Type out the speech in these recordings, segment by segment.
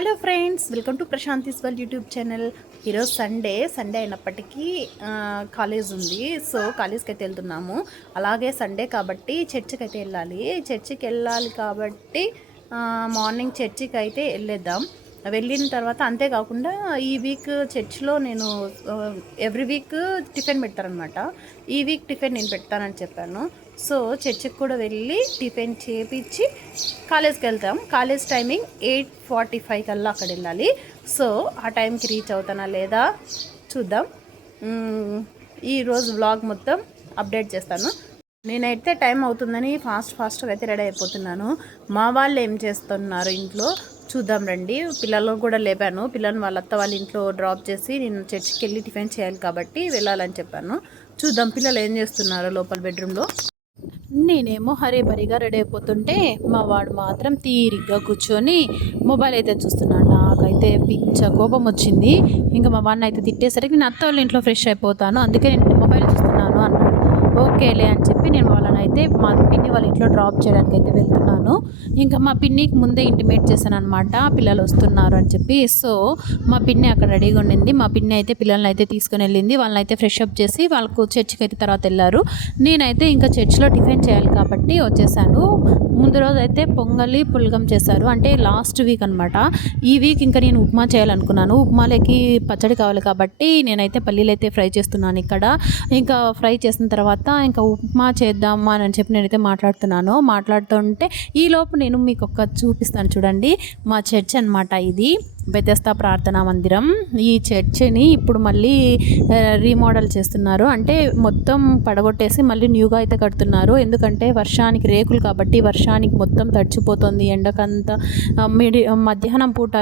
Hello friends, welcome to Prashanthi's world YouTube channel. ఈరోజు Sunday అయినప్పటికీ college ఉంది. సో కాలేజ్కి అయితే వెళ్తున్నాము. అలాగే సండే కాబట్టి చర్చికి అయితే వెళ్ళాలి కాబట్టి మార్నింగ్ చర్చికి అయితే వెళ్ళిన తర్వాత అంతేకాకుండా ఈ వీక్ చర్చ్లో నేను ఎవ్రీ వీక్ టిఫిన్ పెడతారనమాట. ఈ వీక్ టిఫిన్ నేను పెడతానని చెప్పాను. సో చర్చికి కూడా వెళ్ళి టిఫిన్ చేపించి కాలేజ్కి వెళ్తాం. కాలేజ్ టైమింగ్ 8:45 కల్లా అక్కడ వెళ్ళాలి. సో ఆ టైంకి రీచ్ అవుతానా లేదా చూద్దాం. ఈరోజు వ్లాగ్ మొత్తం అప్డేట్ చేస్తాను. నేనైతే టైం అవుతుందని ఫాస్ట్గా అయితే రెడీ అయిపోతున్నాను. మా వాళ్ళు ఏం చేస్తున్నారు ఇంట్లో చూద్దాం రండి. పిల్లలను కూడా లేపాను. పిల్లల్ని వాళ్ళ అత్త వాళ్ళ ఇంట్లో డ్రాప్ చేసి నేను చర్చికి వెళ్ళి టిఫిన్ చేయాలి కాబట్టి వెళ్ళాలని చెప్పాను. చూద్దాం పిల్లలు ఏం చేస్తున్నారో లోపల బెడ్రూమ్లో. నేనేమో హరీబరీగా రెడీ అయిపోతుంటే మా వాడు మాత్రం తీరిగ్గా కూర్చొని మొబైల్ అయితే చూస్తున్నాడు. నాకైతే పిచ్చ కోపం వచ్చింది. ఇంకా మా వాడిని అయితే తిట్టేసరికి నేను అత్త వాళ్ళ ఇంట్లో ఫ్రెష్ అయిపోతాను, అందుకే నేను మొబైల్ చూస్తున్నాను అన్నాడు. ఓకేలే అని చెప్పి నేను వాళ్ళని అయితే మా పిన్ని వాళ్ళ ఇంట్లో డ్రాప్ చేయడానికి అయితే వెళ్తున్నాను. ఇంకా మా పిన్నికి ముందే ఇంటిమేట్ చేశాను అనమాట, పిల్లలు వస్తున్నారు అని చెప్పి. సో మా పిన్ని అక్కడ రెడీగా ఉండింది. మా పిన్ని అయితే పిల్లల్ని అయితే తీసుకుని వెళ్ళింది. వాళ్ళని అయితే ఫ్రెష్ అప్ చేసి వాళ్ళకు చర్చికి అయితే తర్వాత వెళ్ళారు. నేనైతే ఇంకా చర్చ్లో టిఫిన్ చేయాలి కాబట్టి వచ్చేసాను. ముందు రోజు అయితే పొంగలి పులగం చేశారు, అంటే లాస్ట్ వీక్ అనమాట. ఈ వీక్ ఇంకా నేను ఉప్మా చేయాలనుకున్నాను. ఉప్మాలకి పచ్చడి కావాలి కాబట్టి నేనైతే పల్లీలు అయితే ఫ్రై చేస్తున్నాను ఇక్కడ. ఇంకా ఫ్రై చేసిన తర్వాత ఇంకా ఉప్మా చేద్దామా అని చెప్పి నేనైతే మాట్లాడుతుంటే ఈలోపు నేను మీకు చూపిస్తాను చూడండి. మా చర్చ్ అనమాట ఇది, బెతెస్తా ప్రార్థనా మందిరం. ఈ చర్చిని ఇప్పుడు మళ్ళీ రీమోడల్ చేస్తున్నారు, అంటే మొత్తం పడగొట్టేసి మళ్ళీ న్యూగా అయితే కడుతున్నారు. ఎందుకంటే వర్షానికి రేకులు కాబట్టి వర్షానికి మొత్తం తడిచిపోతుంది. ఎండకంతా మధ్యాహ్నం పూట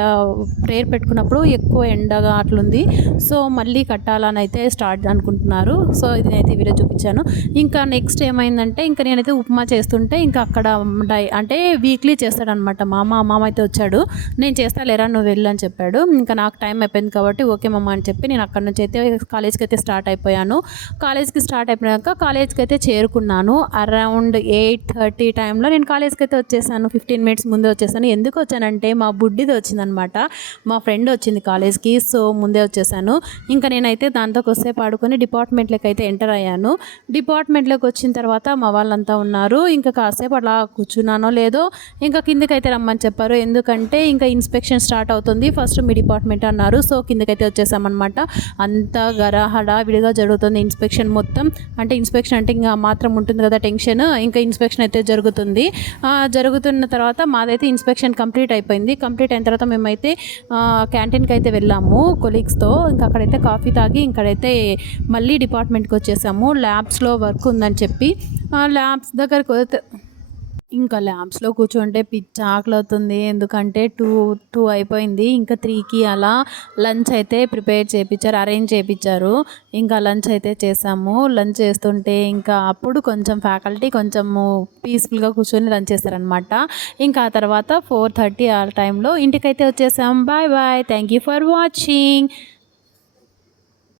ప్రేయర్ పెట్టుకున్నప్పుడు ఎక్కువ ఎండగా అట్లుంది. సో మళ్ళీ కట్టాలని అయితే స్టార్ట్ అనుకుంటున్నారు. సో ఇది అయితే వీడియో చూపించాను. ఇంకా నెక్స్ట్ ఏమైందంటే ఇంకా నేనైతే ఉప్మా చేస్తుంటే ఇంకా అక్కడ అంటే వీక్లీ చేస్తాడనమాట మామ అయితే వచ్చాడు. నేను చేస్తా లేరా నువ్వు వెళ్ళు అని చెప్పాడు. ఇంకా నాకు టైం అయిపోయింది కాబట్టి ఓకే మమ్మ అని చెప్పి నేను అక్కడ నుంచి అయితే కాలేజ్కి అయితే స్టార్ట్ అయిపోయాను. కాలేజ్కి స్టార్ట్ అయిపోయాక కాలేజ్కి అయితే చేరుకున్నాను. అరౌండ్ 8:30 టైంలో నేను కాలేజ్కి అయితే వచ్చేసాను. 15 మినిట్స్ ముందే వచ్చేసాను. ఎందుకు వచ్చానంటే మా బుడ్డిది వచ్చిందనమాట, మా ఫ్రెండ్ వచ్చింది కాలేజ్కి. సో ముందే వచ్చేసాను. ఇంకా నేనైతే దాంతో కొద్దిసేపు ఆడుకొని డిపార్ట్మెంట్లోకి అయితే ఎంటర్ అయ్యాను. డిపార్ట్మెంట్లోకి వచ్చిన తర్వాత మా వాళ్ళంతా ఉన్నారు. ఇంకా కాసేపు అలా కూర్చున్నానో లేదో ఇంకా కిందకైతే రమ్మని చెప్పారు. ఎందుకంటే ఇంకా ఇన్స్పెక్షన్ స్టార్ట్ అవుతుంది, ఫస్ట్ మీ డిపార్ట్మెంట్ అన్నారు. సో కిందకైతే వచ్చేసామన్నమాట. అంతా హడావిడిగా జరుగుతుంది ఇన్స్పెక్షన్ మొత్తం. అంటే ఇన్స్పెక్షన్ అంటే ఇంకా మాత్రం ఉంటుంది కదా టెన్షన్. ఇంకా ఇన్స్పెక్షన్ అయితే జరుగుతున్న తర్వాత మాదైతే ఇన్స్పెక్షన్ కంప్లీట్ అయిపోయింది. కంప్లీట్ అయిన తర్వాత మేమైతే క్యాంటీన్కి అయితే వెళ్ళాము కొలీగ్స్తో. ఇంకా అక్కడైతే కాఫీ తాగి ఇక్కడైతే మళ్ళీ డిపార్ట్మెంట్కి వచ్చేసాము. ల్యాబ్స్లో వర్క్ ఉందని చెప్పి ల్యాబ్స్ దగ్గరకు ఇంకా ల్యాబ్స్లో కూర్చుంటే పిచ్చి ఆకలి అవుతుంది. ఎందుకంటే 2 అయిపోయింది. ఇంకా 3కి అలా లంచ్ అయితే అరేంజ్ చేయించారు. ఇంకా లంచ్ అయితే చేసాము. లంచ్ చేస్తుంటే ఇంకా అప్పుడు కొంచెం ఫ్యాకల్టీ కొంచెము పీస్ఫుల్గా కూర్చొని లంచ్ చేస్తారనమాట. ఇంకా ఆ తర్వాత 4:30 ఆ టైంలో ఇంటికైతే వచ్చేసాం. Bye thank you for watching.